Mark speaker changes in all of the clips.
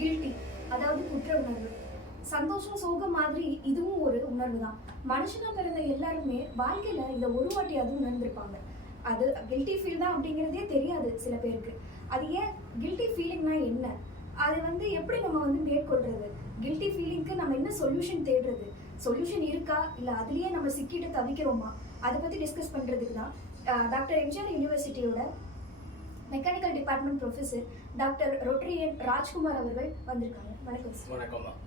Speaker 1: Guilty அதாவது குற்ற உணர்வு. சந்தோஷம் சோகம் மாதிரி இதுவும் ஒரு உணர்வு தான். மனுஷனா பிறந்த எல்லாருமே வாழ்க்கையில இதை ஒரு வாட்டியாவது உணர்ந்திருப்பாங்க. அது கில்ட்டி ஃபீல் தான் அப்படிங்கிறதே தெரியாது சில பேருக்கு. அது ஏன் கில்ட்டி ஃபீலிங்னா என்ன? அது வந்து எப்படி நம்ம வந்து மேற்கொள்றது? கில்ட்டி ஃபீலிங்க்கு நம்ம என்ன சொல்யூஷன் தேடுறது? சொல்யூஷன் இருக்கா? இல்ல அதுலயே நம்ம சிக்கிட்டு தவிக்கிறோமா? அதை பத்தி டிஸ்கஸ் பண்றதுக்கு தான் doctor MGR யூனிவர்சிட்டியோட mechanical department professor doctor Rodrian Rajkumar அவர்கள் வந்திருக்காங்க. வணக்கம் சார்
Speaker 2: வணக்கம் தான்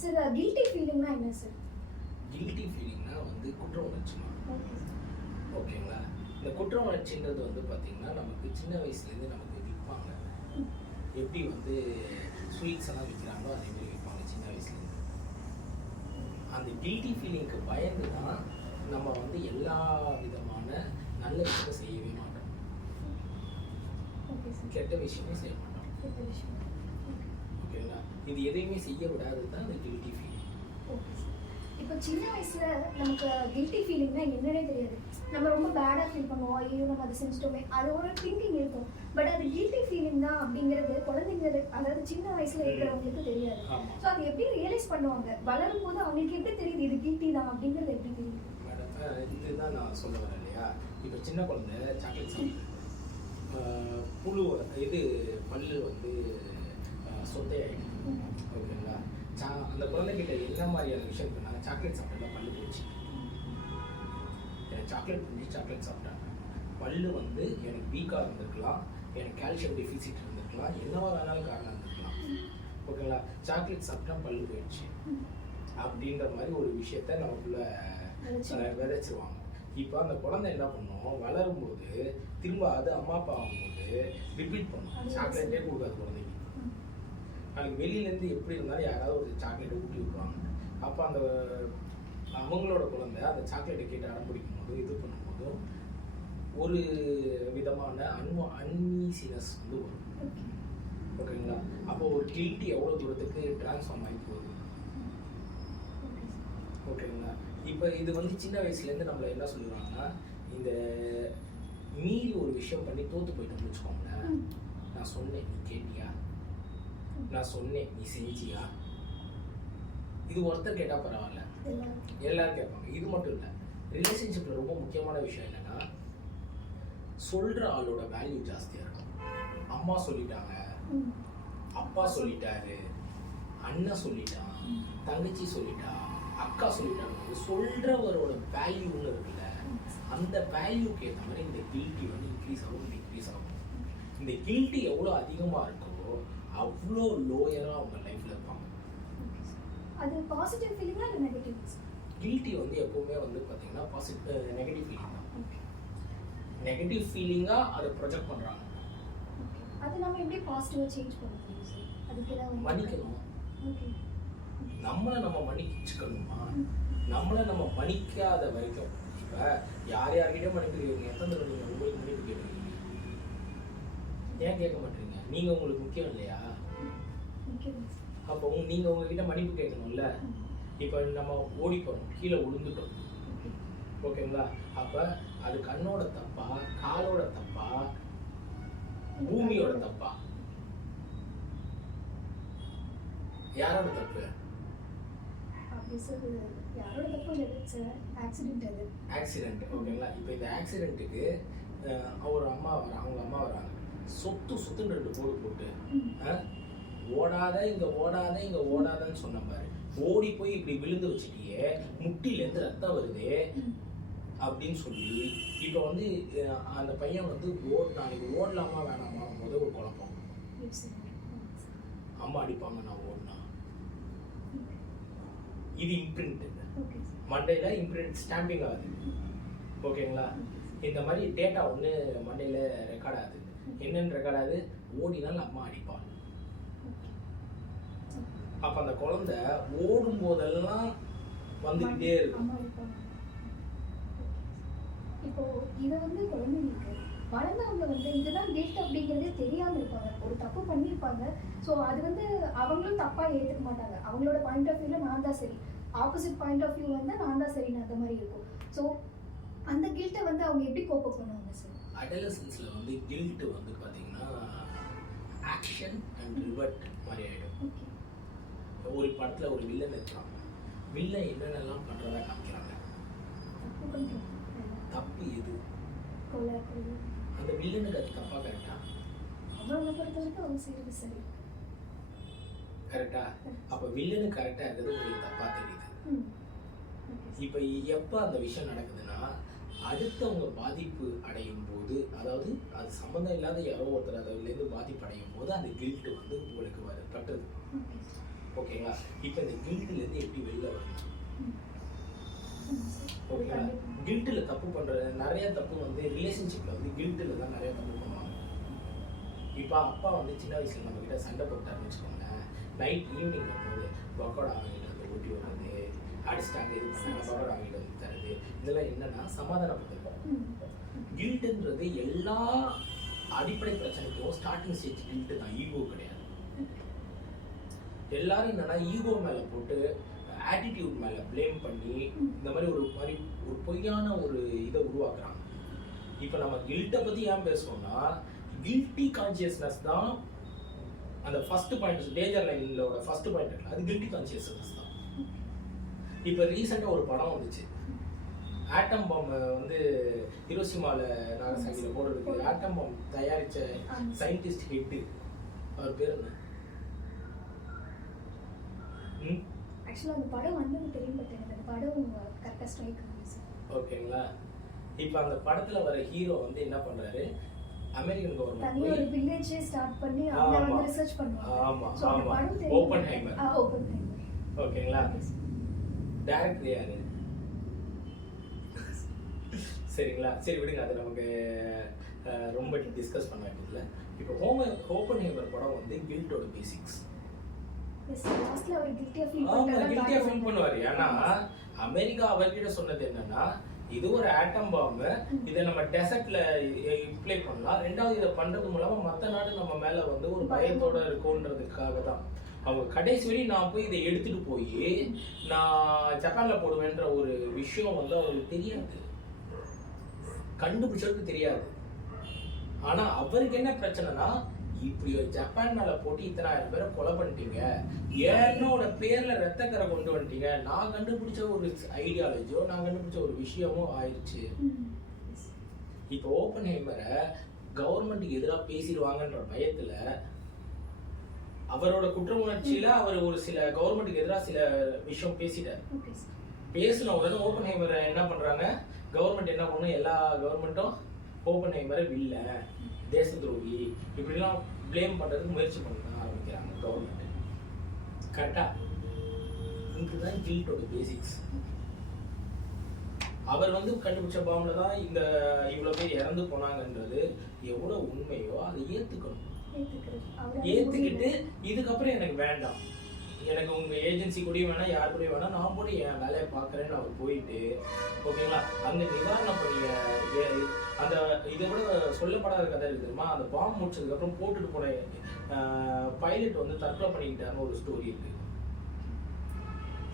Speaker 1: சார் கில்ட்டி ஃபீலிங்னா என்ன சார்
Speaker 2: கில்ட்டி ஃபீலிங்னா வந்து குற்ற உணர்ச்சிமா ஓகேங்களா இந்த குற்ற உணர்ச்சின்றது வந்து பார்த்தீங்கன்னா நமக்கு சின்ன வயசுலேருந்து நமக்கு விற்பாங்க. எப்படி வந்து ஸ்வீட்ஸ் எல்லாம் விற்கிறாங்களோ அதே மாதிரி விற்பாங்க சின்ன வயசுலேருந்து. அந்த கில்ட்டி ஃபீலிங்க்கு பயந்து தான் நம்ம வந்து எல்லா விதமான நல்ல விஷயத்தை செய்யவே மாட்டோம். கெட்ட விஷயமும் செய்ய மாட்டோம்
Speaker 1: விஷயம்.
Speaker 2: ஓகேங்களா? இது எதையுமே செய்ய விடாதது தான் அந்த கில்ட்டி ஃபீலிங்
Speaker 1: இப்போ சின்ன வயசுல நமக்கு கில்ட்டி ஃபீலிங்னா என்னன்னே தெரியாது. நம்ம ரொம்ப பேடா ஃபீல் பண்ணுவோம். ஐயோ நம்ம அதை செஞ்சிட்டோமே. அது ஒரு திங்கிங் இருக்கும். பட் அது கில்ட்டி ஃபீலிங் தான் அப்படிங்கிறது குழந்தைங்க அதாவது சின்ன வயசுல இருக்கிறவங்களுக்கு தெரியாது. ஸோ அது எப்படி ரியலைஸ் பண்ணுவாங்க? வளரும் போது அவங்களுக்கு எப்படி தெரியுது இது கில்ட்டி தான் அப்படிங்கிறது எப்படி தெரியுது?
Speaker 2: இதுதான் நான் சொல்ல வரேன் இல்லையா? இப்போ சின்ன குழந்தை சாக்லேட் சாப்பிடுது. புழு இது பல்லு வந்து சொத்தையாயிடுது ஓகேங்களா? சா அந்த குழந்தைகிட்ட என்ன மாதிரியான விஷயம் பண்ணாங்க சாக்லேட் சாப்பிட்டா பல்லு போச்சு. எனக்கு சாக்லேட் புரிஞ்சு சாக்லேட் சாப்பிட்டாங்க பல்லு வந்து எனக்கு வீக்காக இருந்திருக்கலாம். எனக்கு கால்சியம் டெஃபிசிட் இருந்திருக்கலாம். என்னவா வேணாலும் காரணம் இருந்திருக்கலாம். ஓகேங்களா? சாக்லேட் சாப்பிட்டா பல்லு போயிடுச்சு. அப்படின்ற மாதிரி ஒரு விஷயத்த நமக்குள்ள விதைச்சிருவாங்க. இப்போ அந்த குழந்தை என்ன பண்ணும்? வளரும்போது திரும்ப அது அம்மா அப்பா ஆகும்போது ரிப்பீட் பண்ணும். சாக்லேட்டே கொடுக்காது குழந்தைக்கு. நாளைக்கு வெளியிலேருந்து எப்படி இருந்தாலும் யாராவது ஒரு சாக்லேட்டை ஊட்டி விடுவாங்க அப்போ அந்த அவங்களோட குழந்தை அந்த சாக்லேட்டை கேட்டு அடம் பிடிக்கும் போது இது பண்ணும்போதும் ஒரு விதமான அன்வ அன்ஈசினஸ் வந்து வரும்.
Speaker 1: ஓகே
Speaker 2: ஓகேங்களா? அப்போ ஒரு கில்ட்டி எவ்வளோ தூரத்துக்கு ட்ரான்ஸ்ஃபார்ம் ஆகி போகுது? ஓகேங்களா? இப்போ இது வந்து சின்ன வயசுலேருந்து நம்மளை என்ன சொல்லுவாங்கன்னா இந்த மீறி ஒரு விஷயம் பண்ணி தோத்து போயிட்டோம்னு வச்சுக்கோங்களேன். நான் சொன்னேன் நீ கேட்டியா? நான் சொன்னேன் நீ செஞ்சியா? இது ஒருத்தர் கேட்டால் பரவாயில்ல.
Speaker 1: எல்லாரும்
Speaker 2: கேட்பாங்க. இது மட்டும் இல்லை ரிலேஷன்ஷிப்பில் ரொம்ப முக்கியமான விஷயம் என்னன்னா சொல்கிற ஆளோட வேல்யூ ஜாஸ்தியாக இருக்கும். அம்மா சொல்லிட்டாங்க. அப்பா சொல்லிட்டாரு அண்ணன் சொல்லிட்டான் தங்கச்சி சொல்லிட்டா அக்கா சொல்லிட்டாங்க சொல்றவரோட வேல்யூன்னு இருக்குல்ல அந்த வேல்யூக்கு ஏற்ற மாதிரி இந்த கில்ட்டி வந்து இன்க்ரீஸ் ஆகும் டிக்ரீஸ் ஆகும். இந்த கில்ட்டி எவ்வளோ அதிகமாக இருக்கோ அவ்வளோ லோயராக அவங்க லைஃப்பில் இருப்பாங்க.
Speaker 1: அது பாசிட்டிவ் ஃபீலிங்கா இல்லை நெகட்டிவ்
Speaker 2: கில்ட்டி வந்து எப்பவுமே வந்து பார்த்தீங்கன்னா பாசிட்டிவ் நெகட்டிவ் ஃபீலிங் தான். நெகட்டிவ் ஃபீலிங்காக அதை ப்ரொஜெக்ட் பண்ணுறாங்க
Speaker 1: அது நம்ம எப்படி பாசிட்டிவாக சேஞ்ச் பண்ண முடியும் சார் அதுக்கு ஏதாவது
Speaker 2: மன்னிக்கணும்?
Speaker 1: ஓகே
Speaker 2: நம்மளை நம்ம மன்னிச்சுக்கணுமா? நம்மளை நம்ம மன்னிக்காத வரைக்கும் இப்போ யார் யார்கிட்டயும் மன்னிக்கிறீங்க? எத்தனை தடவை நீங்கள் உங்களுக்கு மன்னிப்பு கேட்குறீங்க? ஏன் கேட்க மாட்டீங்க? நீங்கள் உங்களுக்கு முக்கியம் இல்லையா? அப்போ உங்க நீங்கள் உங்ககிட்ட மன்னிப்பு கேட்கணும்ல? இப்போ நம்ம ஓடி போகிறோம் கீழே விழுந்துட்டோம் ஓகேங்களா? அப்போ அது கண்ணோட தப்பா காலோட தப்பா பூமியோட தப்பா? யாரோட தப்பு?
Speaker 1: யாரோட தப்பு இல்லை சார் ஆக்சிடென்ட் அது.
Speaker 2: ஆக்சிடென்ட் ஓகேங்களா? இப்போ இந்த ஆக்சிடென்ட்டுக்கு ஒரு அம்மா வர அவங்க அம்மா வராங்க. சொத்து சுத்துன்னு ரெண்டு போடு போட்டு ஓடாத இங்க ஓடாத இங்க ஓடாதன்னு சொன்ன பாரு. ஓடி போய் இப்படி விழுந்து வச்சுட்டியே முட்டிலேருந்து ரத்தம் வருதே. அப்படின்னு சொல்லி இப்போ வந்து அந்த பையன் வந்து ஓட் நாளைக்கு ஓடலாமா வேணாமா முத ஒரு குழப்பம். அம்மா அடிப்பாங்க நான் ஓடினா. இது இம்ப்ரிண்ட் மண்டையில் இம்ப்ரிண்ட் ஸ்டாம்பிங் ஆகுது. ஓகேங்களா இந்த மாதிரி டேட்டா ஒன்று மண்டையில் ரெக்கார்ட் ஆகுது. என்னன்னு ரெக்கார்ட் ஆகுது? ஓடினால் அம்மா அடிப்பாள் அப்போ அந்த குழந்தை ஓடும் போதெல்லாம் வந்துக்கிட்டே இருக்கும்.
Speaker 1: இப்போ இதை வந்து குழந்தைங்களுக்கு வளர்ந்தவங்க வந்து இதுதான் கில்ட் அப்படிங்கிறதே தெரியாம இருப்பாங்க. ஒரு தப்பு பண்ணியிருப்பாங்க. ஸோ அது வந்து அவங்களும் தப்பா ஏற்றுக்க மாட்டாங்க. அவங்களோட பாயிண்ட் ஆஃப் வியூல நான் தான் சரி. ஆப்போசிட் பாயிண்ட் ஆஃப் வியூ வந்து நான் தான் சரின்னு அந்த மாதிரி இருக்கும். ஸோ அந்த கில்ட்டை வந்து அவங்க எப்படி கோப்ப பண்ணுவாங்க சார்
Speaker 2: அடலசன்ஸில் வந்து கில்ட் வந்து பார்த்தீங்கன்னா ஆக்ஷன் அண்ட் ரிவர்ட் மாதிரி ஆயிடும்.
Speaker 1: ஓகே
Speaker 2: ஒரு படத்துல ஒரு வில்லன் இருக்கான். வில்லன் என்னென்னலாம் பண்றதா காமிக்கிறாங்க.
Speaker 1: தப்பு
Speaker 2: எது? அந்த வில்லனுக்கு அது தப்பா கரெக்டா
Speaker 1: அவங்கள பொறுத்த வரைக்கும் அவங்க செய்கிறது சரி.
Speaker 2: கரெக்டா அப்ப வில்லனு கரெக்டா இருக்கிறது உங்களுக்கு தப்பா தெரியுது. இப்ப எப்ப அந்த விஷயம் நடக்குதுன்னா அடுத்தவங்க பாதிப்பு அடையும் போது அதாவது அது சம்மந்தம் இல்லாத யாரோ ஒருத்தர் அதுலேருந்து பாதிப்பு அடையும் போது அந்த கில்ட் வந்து உங்களுக்கு வரு பட்டுது
Speaker 1: ஓகே
Speaker 2: ஓகேங்களா இப்போ இந்த கில்ட்லேருந்து எப்படி வெளில வரணும் ஓகேங்களா கில்ட்டில் தப்பு பண்ற நிறைய தப்பு வந்து ரிலேஷன்ஷிப்ல வந்து கில்ட்டில் தான் நிறைய தப்பு பண்ணுவாங்க. இப்போ அப்பா வந்து சின்ன வயசுல நம்ம கிட்ட சண்டை போட்டாருன்னு வச்சுக்கோங்களேன். நைட் ஈவினிங் வரும்போது பக்கோடா வாங்கிட்டு வந்து ஓட்டி வர்றது அடிச்சிட்டாங்க இது பண்ணாங்க பக்கோடா வாங்கிட்டு வந்து தருது. இதெல்லாம் என்னன்னா சமாதானப்படுத்தும்
Speaker 1: ம்.
Speaker 2: கில்ட்டுன்றது எல்லா அடிப்படை பிரச்சனைக்கும் ஸ்டார்டிங் ஸ்டேஜ் கில்ட்டு தான். ஈகோ கிடையாது. எல்லாரும் என்னன்னா ஈகோ மேல போட்டு ஆட்டிடியூட் மேல ப்ளேம் பண்ணி இந்த மாதிரி ஒரு மாதிரி ஒரு பொய்யான ஒரு இதை உருவாக்குறாங்க. இப்போ நம்ம கில்ட்டை பத்தி ஏன் பேசுறோம்னா கில்ட்டி கான்சியஸ்னஸ் தான் அந்த ஃபர்ஸ்ட் பாயிண்ட் டேஞ்சர் லைனோட ஃபர்ஸ்ட் பாயிண்ட் அது கில்ட்டி கான்சியஸ்னஸ் இப்போ ரீசெண்டாக ஒரு படம் வந்துச்சு. ஆட்டம் பாம் வந்து ஹிரோஷிமால நாகசாகில போடுறதுக்கு ஆட்டம் பாம்
Speaker 1: ஆமா.
Speaker 2: சயின்டிஸ்ட் ஹெட்டு அவர் பேர் என்ன?
Speaker 1: ஆக்சுவலாக அந்த படம் வந்தது தெரியும் பட் எனக்கு அந்த படம் கரெக்டாக ஸ்ட்ரைக் ஆகுது சார்
Speaker 2: ஓகேங்களா? இப்போ அந்த படத்துல வர ஹீரோ வந்து என்ன பண்றாரு? அமெரிக்கன் கவர்மெண்ட்
Speaker 1: ஒரு வில்லேஜே ஸ்டார்ட் பண்ணி அவங்க. வந்து ரிசர்ச் பண்ணுவாங்க
Speaker 2: ஆமா, ஆமா.
Speaker 1: ஆ ஓப்பன்
Speaker 2: ஓகேங்களா? டேரக்டர் யாரு? சரிங்களா? சரி விடுங்க. அது நமக்கு ரொம்ப டிஸ்கஸ் பண்ண வேண்டியதில்ல. இப்போ ஹோம் ஓப்பன் ஹேமர் படம் வந்து கில்ட்டோட பேசிக்ஸ்
Speaker 1: கில்ட்டியா ஃபீல்
Speaker 2: பண்ணுவாரு. ஏன்னா அமெரிக்கா அவர்கிட்ட சொன்னது என்னன்னா இது ஒரு ஆட்டம் பாம்பு இதை நம்ம டெசர்ட்ல இம்ப்ளை பண்ணலாம். ரெண்டாவது இதை பண்றது மூலமா மத்த நாடு நம்ம மேல வந்து ஒரு பயத்தோட இருக்கும்ன்றதுக்காக தான் அவங்க கடைசி வரையும் நான் போய் இதை எடுத்துட்டு போய் நான் ஜப்பான்ல போடுவேன்ற ஒரு விஷயம் வந்து அவங்களுக்கு தெரியாது. கண்டுபிடிச்சதுக்கு தெரியாது. ஆனா அவருக்கு என்ன பிரச்சனைனா இப்படி ஒரு ஜப்பான் மேல போட்டு இத்தனாயிரம் பேரை கொலை பண்ணிட்டீங்க. என்னோட பேர்ல ரத்தக்கரை கொண்டு வந்துட்டீங்க. நான் கண்டுபிடிச்ச ஒரு ஐடியாலஜியோ நான் கண்டுபிடிச்ச ஒரு விஷயமோ ஆயிடுச்சு இப்போ ஓப்பன் ஹேமரை கவர்மெண்ட்டுக்கு எதிராக பேசிடுவாங்கன்ற பயத்துல அவரோட குற்ற உணர்ச்சியில அவர் ஒரு சில கவர்மெண்ட்டுக்கு எதிராக சில விஷயம் பேசிட்டார். பேசின உடனே ஓப்பன் ஹைமரை என்ன பண்றாங்க? கவர்மெண்ட் என்ன பண்ணும்? எல்லா கவர்மெண்ட்டும் ஓப்பன் ஹைமரை வில்ல. தேச துரோகி. இப்படிலாம் ப்ளேம் பண்றதுக்கு முயற்சி பண்ண ஆரம்பிக்கிறாங்க கவர்மெண்ட் கரெக்டா இதுதான் கில்ட்டோட பேசிக்ஸ் அவர் வந்து கண்டுபிடிச்ச பாம்புல தான் இந்த இவ்வளவு பேர் இறந்து போனாங்கன்றது எவ்வளவு உண்மையோ அதை
Speaker 1: அவர்
Speaker 2: ஏத்துக்கிட்டு இதுக்கப்புறம் எனக்கு வேண்டாம். எனக்கு உங்க ஏஜென்சி கூடயும் வேணாம் யார் கூடயும் வேணாம். நான் கூட என் வேலையை பார்க்கறேன்னு அவர் போயிட்டு ஓகேங்களா? அந்த நிவாரணம் பண்ணிய அந்த இதை விட சொல்லப்படாத கதை இருக்கு தெரியுமா? அந்த பாம்பு முடிச்சதுக்கு அப்புறம் போட்டுட்டு போன பைலட் வந்து தற்கொலை பண்ணிக்கிட்டாருன்னு ஒரு ஸ்டோரி இருக்கு.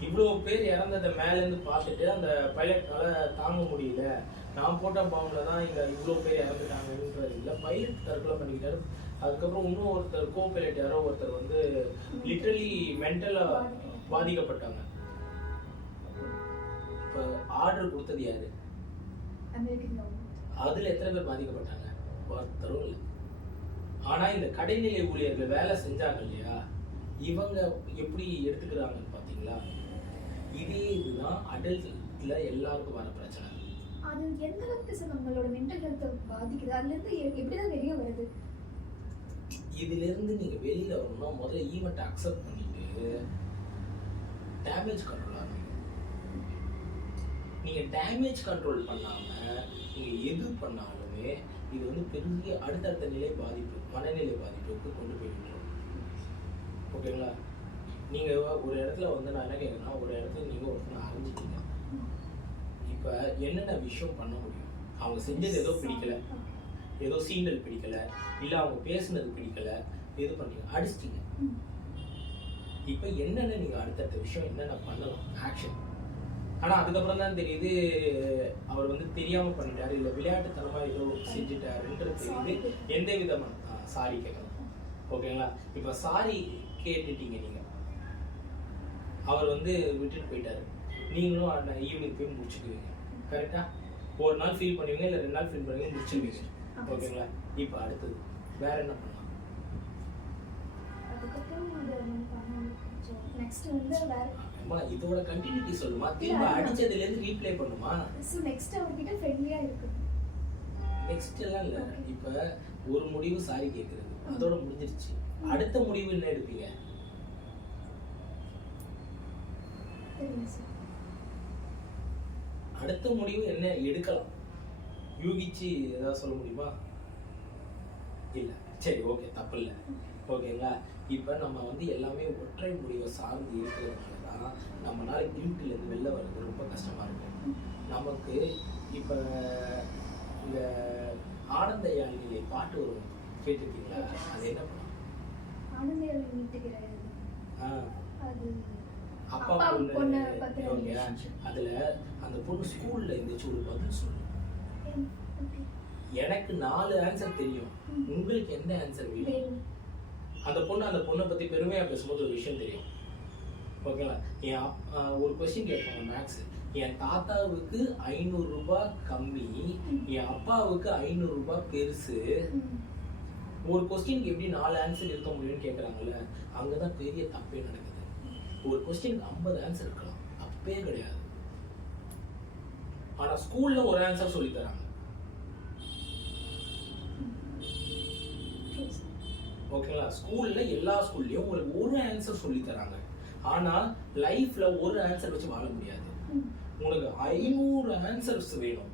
Speaker 2: இவ்வளோ பேர் இறந்ததை மேலேருந்து பார்த்துட்டு அந்த பைலட்னால தாங்க முடியல. நான் போட்ட பாம்புல தான் இங்க இவ்வளோ பேர் இறந்துட்டாங்கன்றது இல்லை. பைலட் தற்கொலை பண்ணிக்கிட்டாரு. அதுக்கப்புறம் இன்னும் ஒருத்தர் கோ பைலட் யாரோ ஒருத்தர் வந்து லிட்டரலி மென்டலாக பாதிக்கப்பட்டாங்க. இப்போ ஆர்டர் கொடுத்தது யாரு? அதுல எத்தனை பேர் பாதிக்கப்பட்டாங்க? ஒருத்தரும் இல்லை. ஆனா இந்த கடைநிலை ஊழியர்கள் வேலை செஞ்சாங்க இல்லையா? இவங்க எப்படி எடுத்துக்கிறாங்கன்னு பாத்தீங்களா? இதே இதுதான் அடல்ட்ல எல்லாருக்கும் வர பிரச்சனை.
Speaker 1: அது எந்த அளவுக்கு சார் நம்மளோட மென்டல் ஹெல்த்தை பாதிக்குது? அதுல இருந்து எ- எப்படிதான் வெளியே வருது?
Speaker 2: இதிலிருந்து நீங்கள் வெளியில் வரணும்னா முதல்ல ஈவெண்ட்டை அக்செப்ட் பண்ணிட்டு டேமேஜ் கண்ட்ரோல் ஆகணும் நீங்கள் டேமேஜ் கண்ட்ரோல் பண்ணாமல் நீங்கள் எது பண்ணாலுமே இது வந்து பெரிய அடுத்தடுத்த நிலை பாதிப்பு மனநிலை பாதிப்புக்கு கொண்டு போய் ஓகேங்களா? நீங்கள் ஒரு இடத்துல வந்து நான் என்ன கேட்குறேன்னா ஒரு இடத்துல நீங்கள் ஒருத்தனை அறிஞ்சிட்டீங்க. இப்போ என்னென்ன விஷயம் பண்ண முடியும்? அவங்க செஞ்சது ஏதோ பிடிக்கல. ஏதோ சீண்டல் பிடிக்கல இல்ல அவங்க பேசுனது பிடிக்கல இது பண்ணீங்க அடிச்சிட்டீங்க. இப்போ என்னென்ன நீங்க அடுத்தடுத்த விஷயம் என்னென்ன பண்ணலாம் ஆக்ஷன் ஆனா அதுக்கப்புறம் தான் தெரியுது அவர் வந்து தெரியாம பண்ணிட்டாரு இல்ல விளையாட்டுத்தனமா ஏதோ செஞ்சுட்டாருன்றது தெரியுது. எந்த விதமான சாரி கேட்கணும் ஓகேங்களா? இப்போ சாரி கேட்டுட்டீங்க நீங்க. அவர் வந்து விட்டுட்டு போயிட்டாரு. நீங்களும் ஈவினிங் போய் முடிச்சுக்குவீங்க. கரெக்டா ஒரு நாள் ஃபீல் பண்ணுவீங்க இல்லை ரெண்டு நாள் ஃபீல் பண்ணுவீங்க முடிச்சிருவீங்க
Speaker 1: Okay.
Speaker 2: ஓகேங்களா? இப்போ அடுத்தது. வேற என்ன பண்ணலாம்? இதோட கண்டினியூட்டி சொல்லுமா? திரும்ப அடிச்சதுல இருந்து ரீப்ளே பண்ணுமா?
Speaker 1: ஸோ நெக்ஸ்ட் அவர்கிட்ட ஃப்ரெண்ட்லியா இருக்கு.
Speaker 2: நெக்ஸ்ட் எல்லாம் இல்ல. இப்ப ஒரு முடிவு சாரி கேக்குறது. அதோட முடிஞ்சிருச்சு. அடுத்த முடிவு என்ன எடுப்பீங்க? அடுத்த முடிவு என்ன? எடுக்கலாம். யூகிச்சு ஏதாவது சொல்ல முடியுமா? இல்ல. சரி ஓகே தப்பு இல்ல ஓகேங்களா இப்ப நம்ம வந்து எல்லாமே ஒற்றை முடிவை சார்ந்து இருக்கிறதுனால தான் நம்மளால கில்ட்ல இருந்து வெளில வர்றது ரொம்ப கஷ்டமா இருக்கும் நமக்கு இப்ப இந்த ஆனந்த யாழினிலே பாட்டு வரும். கேட்டிருக்கீங்களா? அது என்ன
Speaker 1: அது
Speaker 2: அப்பா பொண்ணு ஓகே. அதுல அந்த பொண்ணு ஸ்கூல்ல இருந்துச்சு ஒரு பதில் சொல்லு
Speaker 1: Okay.
Speaker 2: எனக்கு நாலு ஆன்சர் தெரியும். உங்களுக்கு எந்த ஆன்சர் வேணும்? அந்த பொண்ணு அந்த பொண்ணை பத்தி பெருமையா பேசும்போது ஒரு விஷயம் தெரியும். ஓகேங்களா என் ஒரு கொஸ்டின் கேட்பாங்க மேக்ஸ் என் தாத்தாவுக்கு ஐநூறு ரூபாய் கம்மி என் அப்பாவுக்கு ஐநூறு ரூபாய் பெருசு. ஒரு கொஸ்டினுக்கு எப்படி நாலு ஆன்சர் இருக்க முடியும்னு கேட்குறாங்கல்ல அங்கதான் பெரிய தப்பே நடக்குது. ஒரு கொஸ்டினுக்கு ஐம்பது ஆன்சர் இருக்கலாம். தப்பே கிடையாது. ஆனா ஸ்கூல்ல ஒரு ஆன்சர் சொல்லி தராங்க. ஓகேங்களா ஸ்கூல்ல எல்லா ஸ்கூல்லயும் உங்களுக்கு ஒரு ஆன்சர் சொல்லி தராங்க ஆனா லைஃப்ல ஒரு ஆன்சர் வச்சு வாழ முடியாது. உங்களுக்கு ஐநூறு ஆன்சர்ஸ் வேணும்.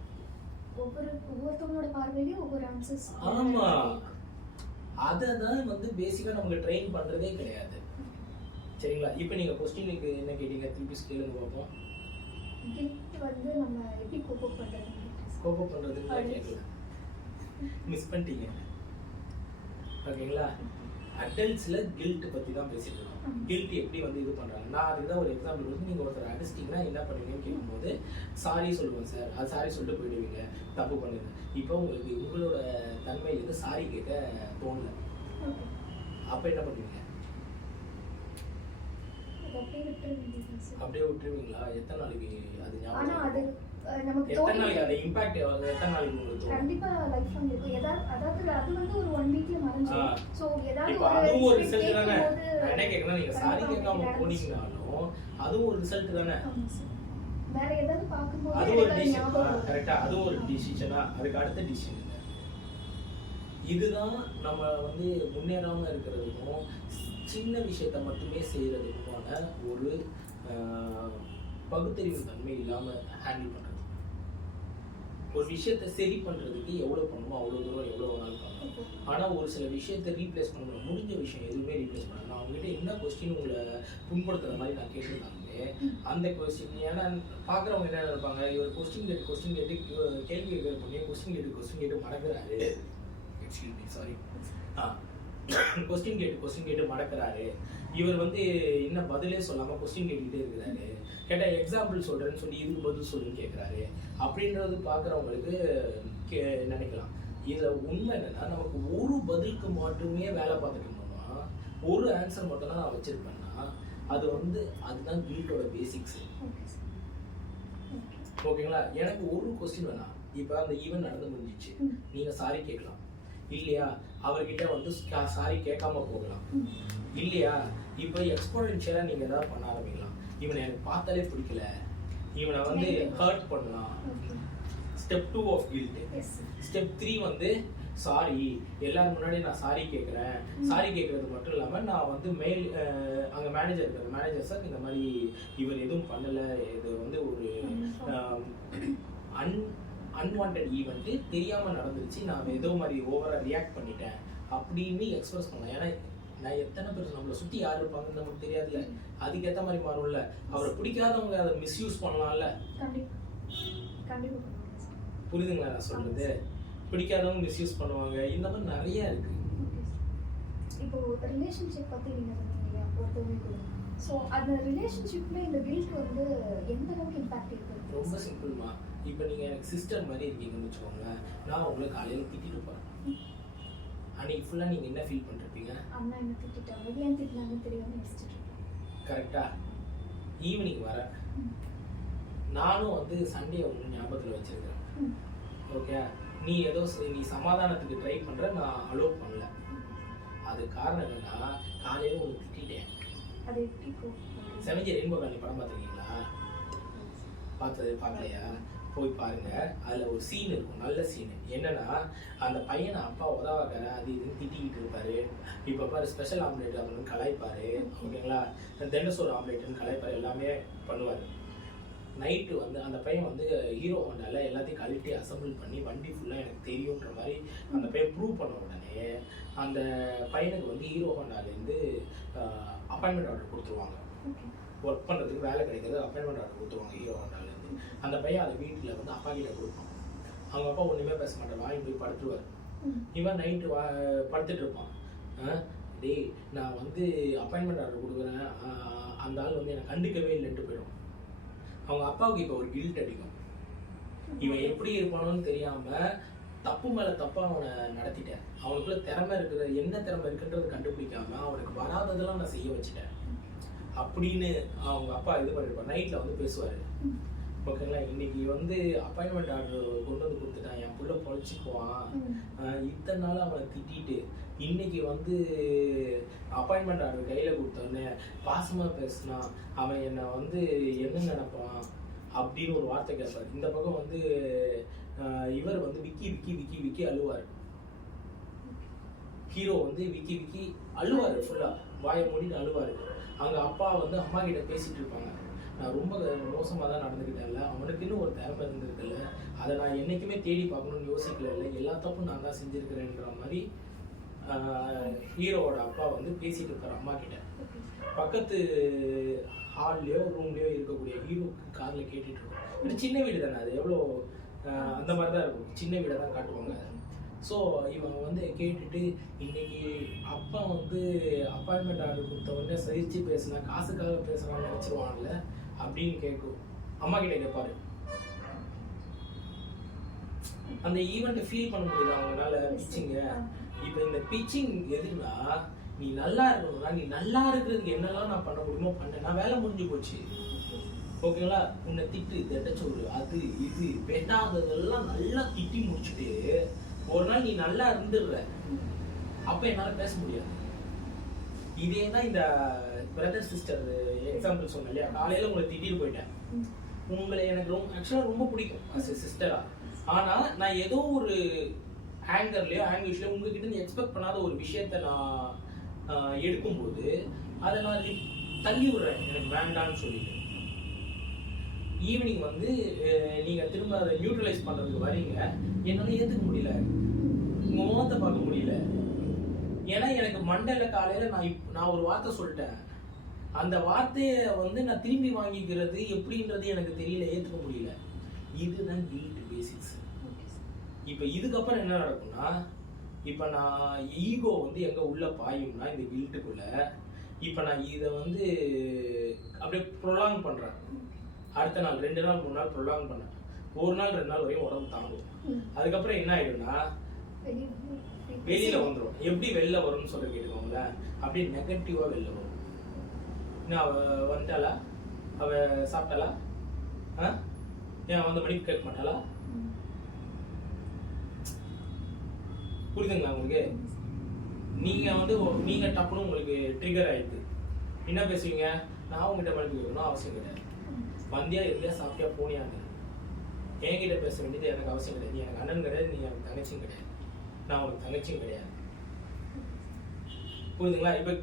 Speaker 1: ஒவ்வொரு ஒவ்வொருத்தவங்களோட பார்வையிலயும் ஒவ்வொரு ஆன்சர்ஸ்
Speaker 2: ஆமா. அதை தான் வந்து பேசிக்கா நமக்கு ட்ரெயின் பண்றதே கிடையாது. சரிங்களா? இப்போ நீங்க கொஸ்டினுக்கு என்ன கேட்டீங்க? திருப்பி கேளுங்க பார்ப்போம்
Speaker 1: கில்ட் வந்து நம்ம எப்படி
Speaker 2: கோப்ப பண்றதுன்னு தான் கேட்கல. மிஸ் பண்ணிட்டீங்க. ஓகேங்களா? அடல்ட்ஸ்ல கில்ட் பத்தி தான் பேசிட்டு இருக்கோம். கில்ட் எப்படி வந்து இது பண்றாங்க? நான் அதுக்கு தான் ஒரு எக்ஸாம்பிள் கொடுத்து நீங்க ஒருத்தர் அடிச்சிட்டீங்கன்னா என்ன பண்ணுவீங்கன்னு கேட்கும்போது சாரி சொல்லுவேன் சார் அது சாரி சொல்லிட்டு போயிடுவீங்க. தப்பு பண்ணுங்க. இப்போ உங்களுக்கு உங்களோட தன்மையிலிருந்து சாரி கேட்க தோணல. அப்ப என்ன பண்ணுவீங்க?
Speaker 1: அப்படியே
Speaker 2: விட்டுருவீங்களா? எத்தனை நாளைக்கு அது ஞாபகம்
Speaker 1: நமக்கு கண்டிப்பா லைஃப் லாங் இருக்கும் ஏதாவது அதாவது அது வந்து ஒரு ஒன் வீக்ல மறைஞ்சிடும்
Speaker 2: ஆ.
Speaker 1: சோ ஏதாவது
Speaker 2: ஒரு ரிசல்ட் தானே? என்ன நீங்க சாரி கேட்காம. போனீங்கனாலும் அதுவும் ஒரு ரிசல்ட் தானே?
Speaker 1: வேற ஏதாவது
Speaker 2: அது ஒரு டிசிஷன்
Speaker 1: ஞாபகம் வரும்.
Speaker 2: கரெக்டா அது ஒரு டிசிஷனா அதுக்கு அடுத்த டிசிஷன் இதுதான் நம்ம வந்து முன்னேறாம இருக்கிறதுக்கும் சின்ன விஷயத்த மட்டுமே செய்யறதுக்குமான ஒரு பகுத்தறிவு தன்மை இல்லாம ஹேண்டில் பண்றது. ஒரு விஷயத்தை சரி பண்றதுக்கு எவ்வளவு பண்ணுமோ அவ்வளவு தூரம் எவ்வளவு வேணாலும் பண்ணலாம். ஆனா ஒரு சில விஷயத்தை ரீப்ளேஸ் பண்ண முடிஞ்ச விஷயம் எதுவுமே ரீப்ளேஸ் பண்ண நான் உங்ககிட்ட என்ன கொஸ்டின் உங்களை புண்படுத்துற மாதிரி நான் கேட்டிருந்தாலுமே அந்த கொஸ்டின் ஏன்னா பாக்குறவங்க என்ன நினைப்பாங்க? இவர் கொஸ்டின் கேட்டு கொஸ்டின் கேட்டு கேள்வி கேட்கிற பண்ணி கொஸ்டின் கேட்டு கொஸ்டின் கேட்டு மடக்குறாரு எக்ஸ்கியூஸ் மீ சாரி கொஸ்டின் கேட்டு கொஸ்டின் கேட்டு மடக்குறாரு. இவர் வந்து இன்னும் பதிலே சொல்லாம கொஸ்டின் கேட்டுக்கிட்டே இருக்கிறாரு. கேட்டா எக்ஸாம்பிள் சொல்றேன்னு சொல்லி இதுக்கு பதில் சொல்லுன்னு கேட்குறாரு அப்படின்றது பார்க்குறவங்களுக்கு கே நினைக்கலாம். இதுல உண்மை என்னன்னா நமக்கு ஒரு பதிலுக்கு மட்டுமே வேலை பார்த்துட்டு இருந்தோம்னா ஒரு ஆன்சர் மட்டும் தான் நான் வச்சிருப்பேன்னா அது வந்து அதுதான் கில்ட்டோட பேசிக்ஸ் ஓகேங்களா? எனக்கு ஒரு கொஸ்டின் வேணாம். இப்போ அந்த ஈவெண்ட் நடந்து முடிஞ்சிச்சு.
Speaker 1: ம்.
Speaker 2: நீங்க சாரி கேட்கலாம். இல்லையா? அவர்கிட்ட வந்து சாரி கேட்காம போகலாம். இல்லையா? இப்போ எக்ஸ்போனென்ஷியலாக நீங்க ஏதாவது பண்ண ஆரம்பிக்கலாம். இவனை எனக்கு பார்த்தாலே பிடிக்கல. இவனை வந்து. ஹர்ட் பண்ணலாம். Step two of guilt step three வந்து சாரி எல்லாரும் முன்னாடி நான் சாரி கேட்குறேன். சாரி கேட்கறது மட்டும் இல்லாமல் நான் வந்து மெயில் அங்கே மேனேஜர் இருக்காரு. மேனேஜர் சார் இந்த மாதிரி இவர் எதுவும் பண்ணலை. இது வந்து ஒரு அன் அன்வான்ட் ஈவெண்ட்டு தெரியாமல் நடந்துருச்சு. நான் ஏதோ மாதிரி ஓவராக ரியாக்ட் பண்ணிட்டேன் அப்படின்னு எக்ஸ்பிரஸ் பண்ணலாம் ஏன்னா நான் எத்தனை பேர் நம்மளை சுற்றி யார் இருப்பாங்கன்னு நமக்கு தெரியாதுல்ல. அதுக்கேற்ற மாதிரி மாறும்ல. அவரை பிடிக்காதவங்க அதை மிஸ்யூஸ் பண்ணலாம்ல. புரியுதுங்களா நான் சொல்றது? பிடிக்காதவங்க மிஸ்யூஸ் பண்ணுவாங்க. இந்த மாதிரி நிறைய இருக்கு.
Speaker 1: இப்போ ரிலேஷன்ஷிப் பத்தி நீங்க சொன்னீங்க ஒருத்தவங்க ஸோ அந்த ரிலேஷன்ஷிப்ல இந்த கில்ட் வந்து எந்த அளவுக்கு இம்பாக்ட் இருக்கு
Speaker 2: ரொம்ப சிம்பிள்மா இப்போ நீங்கள் எனக்கு சிஸ்டர் மாதிரி இருக்கீங்கன்னு வச்சுக்கோங்களேன் நான் உங்களை காலையில் திட்டிட்டு போகிறேன் அன்னைக்கு ஃபுல்லாக நீங்கள் என்ன ஃபீல் பண்ணிருப்பீங்க?
Speaker 1: என்ன திட்டாங்க ஏன்
Speaker 2: கரெக்டா ஈவினிங் வர. நானும் வந்து சண்டே ஒன்று ஞாபகத்தில் வச்சிருக்கேன். ஓகே நீ ஏதோ நீ சமாதானத்துக்கு ட்ரை பண்ற நான் அலோவ் பண்ணல. அது காரணம் என்னன்னா காலையில உனக்கு
Speaker 1: போ-
Speaker 2: செவஞ்சி ரெயின்போ காலனி படம் பார்த்துருக்கீங்களா? பார்த்தது பார்க்கலையா? போய் பாருங்க அதுல ஒரு சீன் இருக்கும் நல்ல சீன் என்னன்னா அந்த பையனை அப்பா உதவாக்க அது இதுன்னு திட்டிக்கிட்டு இருப்பாரு. இப்போ பாரு ஸ்பெஷல் ஆம்லேட் அப்படின்னு கலாய்ப்பாரு. ஓகேங்களா? தெண்டசோர் ஆம்லேட்னு கலாய்ப்பாரு எல்லாமே பண்ணுவாரு. நைட்டு வந்து அந்த பையன் வந்து ஹீரோ ஹோண்டால எல்லாத்தையும் கழட்டி அசம்பிள் பண்ணி வண்டி ஃபுல்லாக எனக்கு தெரியுன்ற மாதிரி அந்த பையன் ப்ரூவ் பண்ண உடனே அந்த பையனுக்கு வந்து ஹீரோ ஹோண்டாலேருந்து அப்பாயின்மெண்ட் ஆர்டர் கொடுத்துருவாங்க. ஒர்க் பண்ணுறதுக்கு வேலை கிடைக்கிறது அப்பாயின்மெண்ட் ஆர்டர் கொடுத்துருவாங்க ஹீரோ ஹோண்டாலேருந்து அந்த பையன் அதை வீட்டில் வந்து அப்பா கிட்ட கொடுப்பான். அவங்க அப்பா ஒன்றுமே பேச மாட்டார். வாங்கி போய் படுத்துருவார். இவன் நைட்டு வா படுத்துட்டு இருப்பான். டேய் நான் வந்து அப்பாயின்மெண்ட் ஆர்டர் கொடுக்குறேன். அந்த ஆள் வந்து எனக்கு கண்டுக்கவே இல்லைன்ட்டு போயிடும். அவங்க அப்பாவுக்கு இப்போ ஒரு கில்ட் அடிக்கும். இவன் எப்படி இருப்பானோன்னு தெரியாம தப்பு மேல தப்பா அவனை நடத்திட்டேன். அவனுக்குள்ள திறமை இருக்கிற என்ன திறமை இருக்குன்றது கண்டுபிடிக்காம அவனுக்கு வராததெல்லாம் நான் செய்ய வச்சுட்டேன். அப்படின்னு அவங்க அப்பா இது பண்ணிருப்பார். நைட்ல வந்து பேசுவாரு. ஓகேங்களா இன்னைக்கு வந்து அப்பாயின்மெண்ட் ஆர்டர் கொண்டு வந்து கொடுத்துட்டான். என் புள்ள பொழைச்சிக்குவான். இத்தனை நாள் அவனை திட்டிட்டு இன்னைக்கு வந்து அப்பாயின்மெண்ட் ஆர்டர் கையில் கொடுத்தோன்னே பாசமாக பேசினான். அவன் என்னை வந்து என்ன நினைப்பான் அப்படின்னு ஒரு வார்த்தை கேட்பார். இந்த பக்கம் வந்து இவர் வந்து விக்கி விக்கி விக்கி விக்கி அழுவார். ஹீரோ வந்து விக்கி விக்கி அழுவார் ஃபுல்லாக வாயை மூடிட்டு அழுவார். அங்கே அப்பா வந்து அம்மா கிட்ட பேசிட்டு இருப்பாங்க. நான் ரொம்ப மோசமாக தான் நடந்துக்கிட்டேன்ல அவனுக்குன்னு ஒரு திறமை இருந்திருக்குல்ல. அதை நான் என்னைக்குமே தேடி பார்க்கணும்னு யோசிக்கல இல்லை. எல்லா தப்பும் நான் தான் செஞ்சுருக்கிறேன்ற மாதிரி ஹீரோவோட அப்பா வந்து பேசிட்டு இருக்கிற அம்மா கிட்ட. பக்கத்து ஹால்லையோ ரூம்லையோ இருக்கக்கூடிய ஹீரோக்கு காதில் கேட்டுட்டு இருக்கோம். இது சின்ன வீடு தானே அது? எவ்வளோ அந்த மாதிரி தான் இருக்கும். சின்ன வீடை தான் காட்டுவாங்க. ஸோ இவன் வந்து கேட்டுட்டு இன்னைக்கு அப்பா வந்து அப்பாயின்மெண்ட் ஆர்டர் கொடுத்த உடனே சகிச்சு பேசினா காசுக்காக பேசுகிறான்னு நினச்சிருவான்ல. அப்படின்னு கேட்கும் அம்மா கிட்ட கேட்பாரு அந்த ஈவெண்ட்டை ஃபீல் பண்ண முடியுது அவங்களால பிச்சிங்க இப்போ இந்த பிச்சிங் எதுனா நீ நல்லா இருக்கணும்னா நீ நல்லா இருக்கிறதுக்கு என்னெல்லாம் நான் பண்ண முடியுமோ பண்ண. நான் வேலை முடிஞ்சு போச்சு. ஓகேங்களா? உன்னை திட்டு திட்டச்சோறு அது இது வேண்டாததெல்லாம் நல்லா திட்டி முடிச்சுட்டு ஒரு நாள் நீ நல்லா இருந்துடுற. அப்போ என்னால் பேச முடியாது. இதே தான் இந்த பிரதர் சிஸ்டர் எக்ஸாம்பிள் சொன்னேன் இல்லையா? காலையில உங்களை திட்டிட்டு போயிட்டேன். உங்களை எனக்கு ரொம்ப ஆக்சுவலாக ரொம்ப பிடிக்கும் அஸ் எ சிஸ்டரா ஆனா நான் ஏதோ ஒரு ஹேங்கர்லயோ ஹேங்கிஷ்லயோ உங்ககிட்ட இருந்து எக்ஸ்பெக்ட் பண்ணாத ஒரு விஷயத்த நான் எடுக்கும்போது அதை நான் தள்ளி விடுறேன். எனக்கு வேண்டாம்னு சொல்லிட்டு. ஈவினிங் வந்து நீங்கள் திரும்ப அதை நியூட்ரலைஸ் பண்ணுறதுக்கு வரீங்க. என்னால் ஏற்றுக்க முடியல. உங்கள் முகத்தை பார்க்க முடியல. ஏன்னா எனக்கு மண்டையில் காலையில் நான் இப்- நான் ஒரு வார்த்தை சொல்லிட்டேன். அந்த வார்த்தையை வந்து நான் திரும்பி வாங்கிக்கிறது எப்படின்றது எனக்கு தெரியல ஏத்துக்க முடியல. இதுதான் கில்ட் பேசிக்ஸ் இப்போ இதுக்கப்புறம் என்ன நடக்கும்னா இப்போ நான் ஈகோ வந்து எங்க உள்ள பாயும்னா இந்த கில்ட்டுக்குள்ள இப்போ நான் இதை வந்து அப்படியே ப்ரொலாங் பண்றேன். அடுத்த நாள் ரெண்டு நாள் மூணு நாள் ப்ரொலாங் பண்ணேன். ஒரு நாள் ரெண்டு நாள் வரையும் உடம்பு தாங்கும். அதுக்கப்புறம் என்ன ஆயிடும்னா
Speaker 1: வெளிய
Speaker 2: வெளியில வந்துரும். எப்படி வெளில வரும்னு சொல்ல கேட்டுக்கோங்களேன். அப்படியே நெகட்டிவா வெளில வரும். என்ன அவ வந்துட்டாளா? அவ சாப்பிட்டாளா? ஆ? ஏன் வந்த மணிக்கு கேட்க மாட்டாளா?
Speaker 1: புரிதுங்களா
Speaker 2: புரியுதுங்களா உங்களுக்கு? நீங்கள் வந்து நீங்கள் டப்புனு டப்புன்னு உங்களுக்கு ட்ரிகர் ஆயிடுது. என்ன பேசுவீங்க? நான் உங்ககிட்ட மன்னிப்பு கேட்கணும் அவசியம் கிடையாது. வந்தியா இருந்தியா சாப்பிட்டியா போனியாங்க என்கிட்ட பேச வேண்டியது எனக்கு அவசியம் கிடையாது. நீ எனக்கு அண்ணன் கிடையாது நீ எனக்கு தங்கச்சியும் கிடையாது. நான் உங்களுக்கு தங்கச்சியும் கிடையாது. புரியுதுங்களா? இப்போ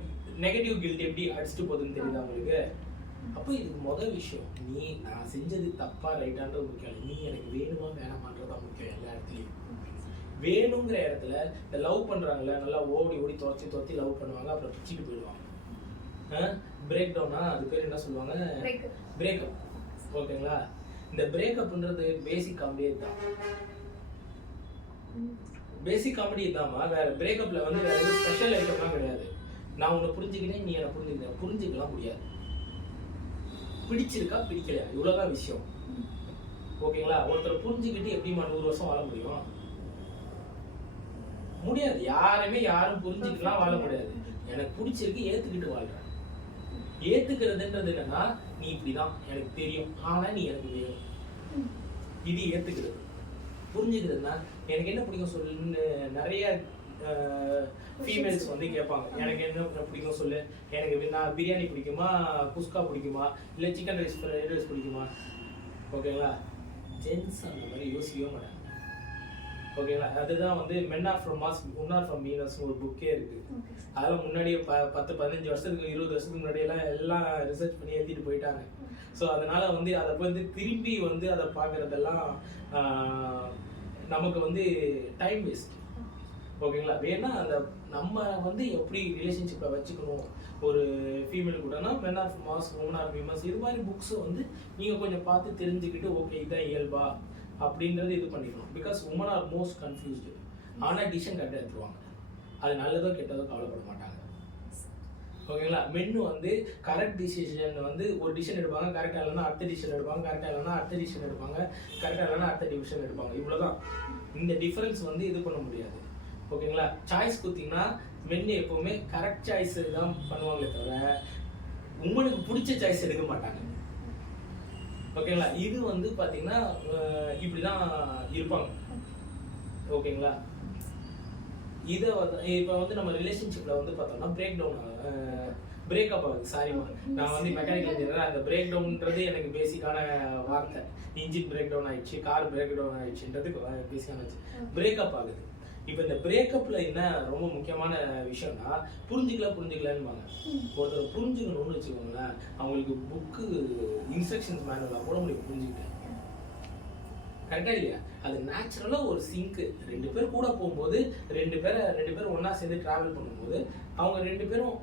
Speaker 2: நெகட்டிவ் கில்ட் எப்படி அடிச்சுட்டு போகுதுன்னு தெரியுதா உங்களுக்கு? அப்போ இதுக்கு முதல் விஷயம். நீ நான் செஞ்சது தப்பா ரைட்டான்றது முக்கியம். நீ எனக்கு வேணுமா வேணாமான்றது தான் முக்கியம் எல்லா இடத்துலையும். வேணுங்கிற இடத்துல இந்த லவ் பண்றாங்கல்ல நல்லா ஓடி ஓடி துரத்தி துரத்தி லவ் பண்ணுவாங்க அப்புறம் பிச்சுட்டு போயிடுவாங்க. பிரேக் டவுனா அது பேர் என்ன சொல்லுவாங்க. பிரேக்கப் ஓகேங்களா? இந்த பிரேக்கப்ன்றது பேசிக் காமெடியே தான். பேசிக் காமெடி தான்மா வேற பிரேக்கப்ல வந்து வேற எதுவும் ஸ்பெஷல் ஐட்டம்லாம் கிடையாது. நான் உன்னை புரிஞ்சுக்கிட்டேன் நீ என்ன புரிஞ்சுக்கிட்ட. புரிஞ்சுக்கலாம் முடியாது. பிடிச்சிருக்கா பிடிக்கலையா? இவ்வளவுதான் விஷயம். ஓகேங்களா? ஒருத்தர் புரிஞ்சுக்கிட்டு எப்படிமா நூறு வருஷம் வாழ முடியும்? முடியாது. யாருமே யாரும் புரிஞ்சுக்கலாம் வாழ முடியாது. எனக்கு பிடிச்சிருக்கு ஏத்துக்கிட்டு வாழ்றேன். ஏத்துக்கிறதுன்றது என்னன்னா நீ இப்படிதான். எனக்கு தெரியும். ஆனா நீ எனக்கு வேணும். இது ஏத்துக்கிறது. புரிஞ்சுக்கிறதுனா எனக்கு என்ன பிடிக்கும் சொல்லுன்னு நிறைய ஃபீமேல்ஸ் வந்து கேட்பாங்க. எனக்கு என்ன பிடிக்கும் சொல்லு. எனக்கு நான் பிரியாணி பிடிக்குமா குஸ்கா பிடிக்குமா இல்லை சிக்கன் ரைஸ் ஃப்ரைட் ரைஸ் பிடிக்குமா? ஓகேங்களா ஜென்ஸ் அந்த மாதிரி யோசிக்கவே மாட்டாங்க. ஓகேங்களா அதுதான் வந்து men are from Mars women are from Venus ஒரு புக்கே இருக்கு. அதெல்லாம் முன்னாடியே ப பத்து பதினஞ்சு வருஷத்துக்கு இருபது வருஷத்துக்கு முன்னாடி எல்லாம் ரிசர்ச் பண்ணி எழுதிட்டு போயிட்டாங்க. ஸோ அதனால வந்து அதை வந்து திரும்பி வந்து அதை பார்க்கறதெல்லாம் நமக்கு வந்து டைம் வேஸ்ட் ஓகேங்களா? வேணா அந்த நம்ம வந்து எப்படி ரிலேஷன்ஷிப்பை வச்சுக்கணும்? ஒரு female கூடனா men are Mars women are famous இது மாதிரி புக்ஸ் வந்து நீங்கள் கொஞ்சம் பார்த்து தெரிஞ்சுக்கிட்டு ஓகே இதான் இயல்பா? அப்படின்றது இது பண்ணிக்கணும். Because women are most confused ஆனால் டிசிஷன் கரெக்டாக எடுத்துருவாங்க. அது நல்லதோ கெட்டதோ கவலைப்பட மாட்டாங்க. ஓகேங்களா? மென்னு வந்து கரெக்ட் டிசிஷன் வந்து ஒரு டிசிஷன் எடுப்பாங்க கரெக்டாக இல்லைன்னா அடுத்த டிசிஷன் எடுப்பாங்க கரெக்டாக இல்லைன்னா அடுத்த டிசிஷன் எடுப்பாங்க கரெக்டாக இல்லைன்னா அடுத்த டிசிஷன் எடுப்பாங்க. இவ்வளோதான் இந்த டிஃப்ரென்ஸ் வந்து இது பண்ண முடியாது. ஓகேங்களா? சாய்ஸ் கொடுத்தீங்கன்னா மென்னு எப்பவுமே கரெக்ட் சாய்ஸ் தான் பண்ணுவாங்களே தவிர உங்களுக்கு பிடிச்ச சாய்ஸ் எடுக்க மாட்டாங்க. ஓகேங்களா? இது வந்து பார்த்தீங்கன்னா இப்படி இப்படிதான் இருப்பாங்க. ஓகேங்களா? இதை இப்போ வந்து நம்ம ரிலேஷன்ஷிப்பில் வந்து பார்த்தோம்னா பிரேக் டவுன் பிரேக்கப் ஆகுது. சாரிமா நான் வந்து மெக்கானிக்கல் இன்ஜினியர் அந்த பிரேக் டவுன்ன்றது எனக்கு பேசிக்கான வார்த்தை. இன்ஜின் பிரேக் டவுன் ஆயிடுச்சு கார் பிரேக் டவுன் ஆயிடுச்சுன்றது பேசிக்கான பிரேக்கப் ஆகுது. இப்போ இந்த பிரேக்கப்ல என்ன ரொம்ப முக்கியமான விஷயம்னா புரிஞ்சுக்கல புரிஞ்சுக்கலன்னுவாங்க. ஒருத்தர் புரிஞ்சுக்கணும்னு வச்சுக்கோங்களேன் அவங்களுக்கு புக்கு இன்ஸ்ட்ரக்ஷன்ஸ் மேனுவலாக போட முடியும் புரிஞ்சுக்கிட்டு. கரெக்டா இல்லையா? அது நேச்சுரலா ஒரு சிங்க் ரெண்டு பேர் கூட போகும்போது ரெண்டு பேரை ரெண்டு பேரும் ஒண்ணா சேர்ந்து டிராவல் பண்ணும்போது அவங்க ரெண்டு பேரும்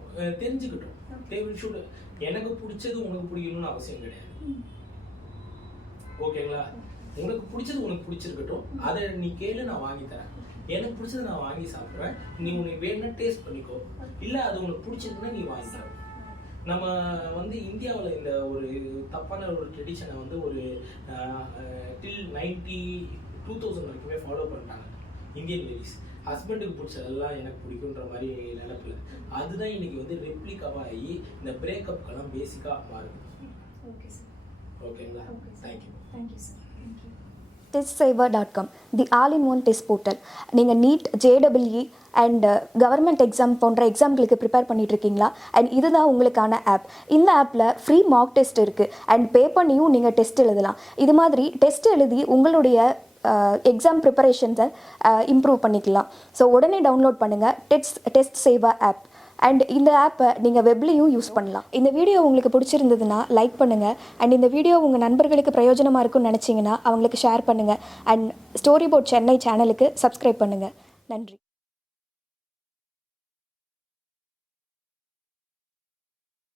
Speaker 2: தெரிஞ்சுக்கிட்டோம். will should எனக்கு பிடிச்சது உனக்கு பிடிக்கணும்னு அவசியம் கிடையாது. ஓகேங்களா? உனக்கு பிடிச்சது உனக்கு பிடிச்சிருக்கட்டும். அதை நீ கேளு நான் வாங்கி தரேன். எனக்கு பிடிச்சது நான் வாங்கி சாப்பிட்றேன். நீ உனக்கு வேணும்னா டேஸ்ட் பண்ணிக்கோ. இல்லை அது உனக்கு பிடிச்சிருக்குன்னா நீ வாங்கி தர நம்ம வந்து இந்தியாவில் இந்த ஒரு தப்பான ஒரு ட்ரெடிஷனை வந்து ஒரு டில் நைன்டி டூ தௌசண்ட் வரைக்குமே ஃபாலோ பண்ணிட்டாங்க. இந்தியன் லேடிஸ் ஹஸ்பண்டுக்கு பிடிச்சதெல்லாம் எனக்கு பிடிக்குன்ற மாதிரி நினைப்பில். அதுதான் இன்னைக்கு வந்து ரெப்ளிகாவாக ஆகி இந்த பிரேக்கப்க்கெல்லாம் பேசிக்காக மாறுது.
Speaker 1: ஓகே சார்
Speaker 2: ஓகேங்களா thank you
Speaker 1: thank you sir thank you
Speaker 3: test dot com the all in one test portal நீங்கள் நீட் ஜேடபிள்இ அண்ட் கவர்மெண்ட் எக்ஸாம் போன்ற எக்ஸாம்களுக்கு ப்ரிப்பேர் பண்ணிட்டு இருக்கீங்களா அண்ட் இதுதான் உங்களுக்கான ஆப் இந்த ஆப்பில் ஃப்ரீ மார்க் டெஸ்ட் இருக்குது அண்ட் பே பண்ணியும் நீங்கள் டெஸ்ட் எழுதலாம். இது மாதிரி டெஸ்ட் எழுதி உங்களுடைய எக்ஸாம் ப்ரிப்பரேஷன்ஸை இம்ப்ரூவ் பண்ணிக்கலாம். ஸோ உடனே டவுன்லோட் பண்ணுங்கள் test test Seva app and இந்த ஆப்பை நீங்கள் வெப்லேயும் யூஸ் பண்ணலாம். இந்த வீடியோ உங்களுக்கு பிடிச்சிருந்ததுன்னா லைக் பண்ணுங்கள் அண்ட் இந்த வீடியோ உங்கள் நண்பர்களுக்கு பிரயோஜனமாக இருக்கும்னு நினச்சிங்கன்னா அவங்களுக்கு ஷேர் பண்ணுங்கள் அண்ட் ஸ்டோரி போர்ட் சென்னை சேனலுக்கு சப்ஸ்கிரைப் பண்ணுங்கள் நன்றி.